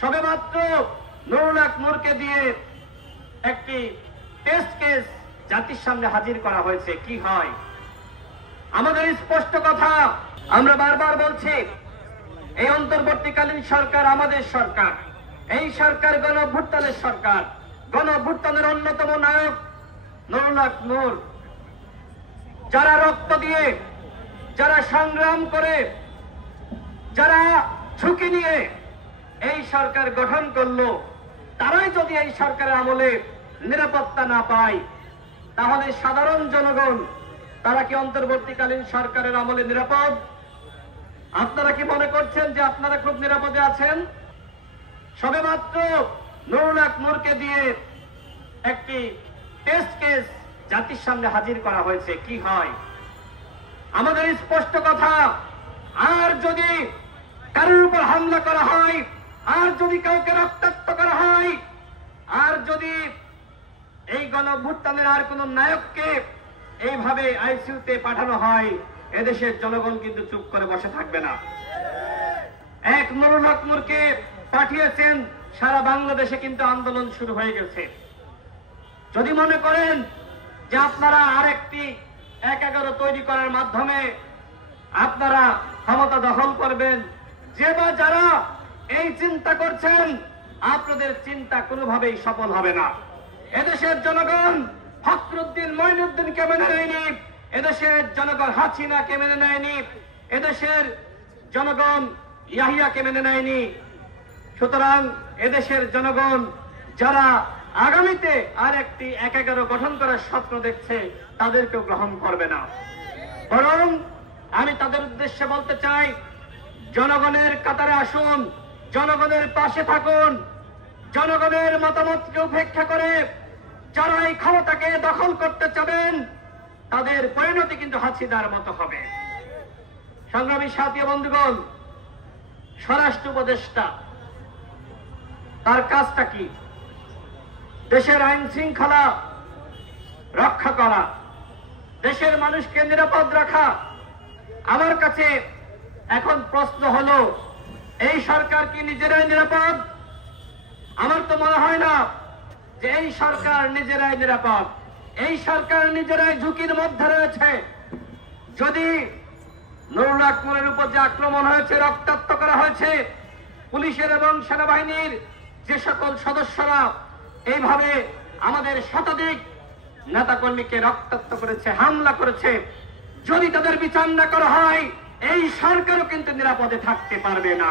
সবেমাত্র নুরুল হক নূরকে দিয়ে একটি টেস্ট কেস জাতির সামনে হাজির করা হয়েছে। কি হয়? আমাদের স্পষ্ট কথা, আমরা বারবার বলছি, এই অন্তর্বর্তীকালীন সরকার আমাদের সরকার। এই সরকার গণঅভ্যুত্থানের সরকার। গণঅভ্যুত্থানের অন্যতম নায়ক নুরুল হক নূর। যারা রক্ত দিয়ে, যারা সংগ্রাম করে, যারা ঝুঁকি নিয়ে এই সরকার গঠন করলো, তারাই যদি এই সরকারের আমলে নিরাপত্তা না পায়, তাহলে সাধারণ জনগণ তারা কি অন্তর্বর্তীকালীন সরকারের আমলে নিরাপদ? আপনারা কি মনে করছেন যে আপনারা খুব নিরাপদে আছেন? সবেমাত্র নুরুল হক নূরকে দিয়ে একটি টেস্ট কেস জাতির সামনে হাজির করা হয়েছে। কি হয়? আমাদের স্পষ্ট কথা, আর যদি কারোর উপর হামলা করা হয়, আর যদি কাউকে রক্তাক্ত করা হয়, আর যদি এই গণঅভ্যুত্থানের আর কোন নায়ককে এইভাবে আইসিইউতে পাঠানো হয়, এদেশের জনগণ কিন্তু চুপ করে বসে থাকবে না। এক নুরুল হক নূরকে পাঠিয়েছেন, সারা বাংলাদেশে কিন্তু আন্দোলন শুরু হয়ে গেছে। যদি মনে করেন যে আপনারা আরেকটি ১-১১ তৈরি করার মাধ্যমে আপনারা ক্ষমতা দখল করবেন, যে বা যারা এই চিন্তা করছেন, আপনাদের চিন্তা কোনোভাবেই সফল হবে না। এদেশের জনগণ ফখরুদ্দিন মঈনুদ্দিনকে মেনে নেয়নি, এদেশের জনগণ হাসিনাকে মেনে নেয়নি, এদেশের জনগণ ইয়াহিয়াকে মেনে নেয়নি। সুতরাং এদেশের জনগণ যারা আগামীতে আর একটি ১-১১ গঠন করার স্বপ্ন দেখছে, তাদেরকেও গ্রহণ করবে না। বরং আমি তাদের উদ্দেশ্যে বলতে চাই, জনগণের কাতারে আসুন, জনগণের পাশে থাকুন, জনগণের মতামতকে উপেক্ষা করে যারা এই ক্ষমতাকে দখল করতে চাবেন, তাদের পরিণতি কিন্তু হাসিনার মতো হবে। সংগ্রামী সাথী বন্ধুগণ, স্বরাষ্ট্র উপদেষ্টা তার কাজটা কি? দেশের আইন শৃঙ্খলা রক্ষা করা, দেশের মানুষকে নিরাপদ রাখা। আমার কাছে এখন প্রশ্ন হলো, এই সরকার কি নিজেরাই নিরাপদ? আমার তো মনে হয় না যে এই সরকার নিজেরাই নিরাপদ। এই সরকার নিজেরাই ঝুঁকির মধ্যে রয়েছে। যদি নুরুল হক নূরের উপর যে আক্রমণ হয়েছে, রক্তাক্ত করা হয়েছে, পুলিশের এবং সেনাবাহিনীর যে সকল সদস্যরা এইভাবে আমাদের শতাধিক নেতাকর্মীকে রক্তাক্ত করেছে, হামলা করেছে, যদি তাদের বিচার না করা হয়, এই সরকারও কিন্তু নিরাপদে থাকতে পারবে না।